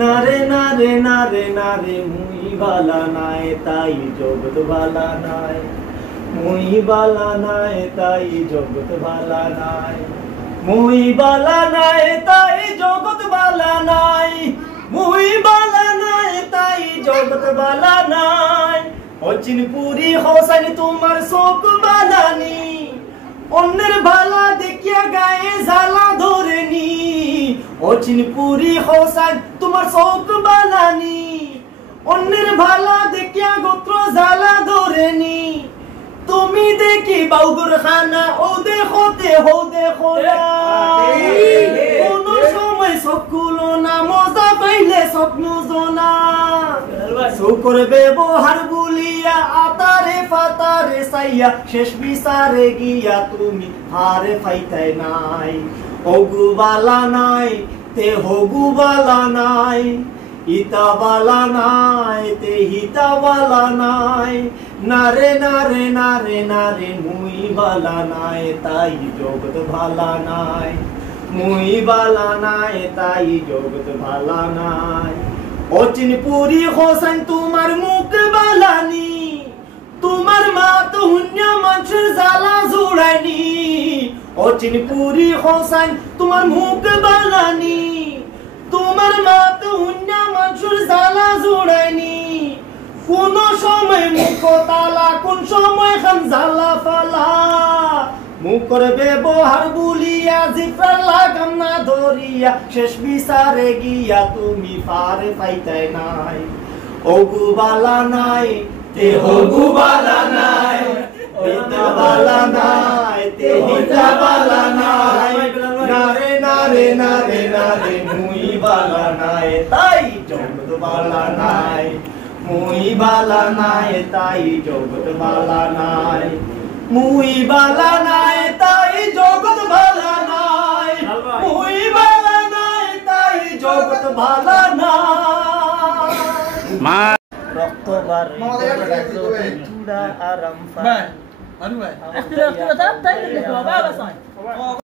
নারে নারে নারে নারে মুই বালা নাই তাই জগৎ বালা নাই, মুই বালা নাই তাই জগৎ বালা নাই, মুই বালা নাই তাই জগৎ বালা নাই, মুই বালা নাই তাই জগৎ বালা নাই। অচিনপুরি হোসেন তোমার শোক বালানি, অন্যের ভালা দেখিয়া গায়ে জ্বালা ধরেনি। অচিনপুরি হোসেন তোমার শোক বালানি, অন্যের ভালা দেখিয়া গোত্র জ্বালা ধরেনি। তুমি দেখি বাউগুর খানা ও দেখোতে হো দেখো না, কোন সময় সবগুলো না মজা পাইলে স্বপ্ন জোনা। শুকর ব্যবহার বলিয়া আতারে ফাতারে সাইয়া শেষ বিচারে গিয়া তুমি হারে ফাইতাই নাই। হগু বালা নাই তে হগু বালা নাই, ইতা বালা নাই তে হিতা বালা নাই। নারে নারে নারে নারে মুই বালা নাই তাই জগৎ ভালা নাই, মুই বালা নাই তাই জগৎ ভালা নাই। অচিনপুরি হোসেন তোমার মুখ বালানি, তোমার মা তো হুন্য মানুষের জ্বালা জোড়ায়নি। অচিনপুরি হোসেন তোমার মুখ বালানি, তোমার মা তো হুন্য মানুষের জ্বালা জোড়ায়নি। কোন সময় মুখ তালা কোন সময় খান জ্বালা ফালা, মুখর ব্যবহার বলিয়া জিফার লাগাম না ধরিয়া শেষ বিচারে গিয়া তুমি পারে পাইতাই নাই। ওগু বালা নাই তে হগু বালা নাই, হিতা বালা নাই তে হিতা বালা নাই। নারে নারে নারে নারে মুই বালা নাই তাই জগৎ বালা নাই, মুই বালা নাই তাই জগৎ বালা নাই, মুই বালা নাই তাই জগৎ বালা নাই, মুই বালা নাই তাই জগৎ বালা নাই। রক্ত বার চূড়া আরাম পায়।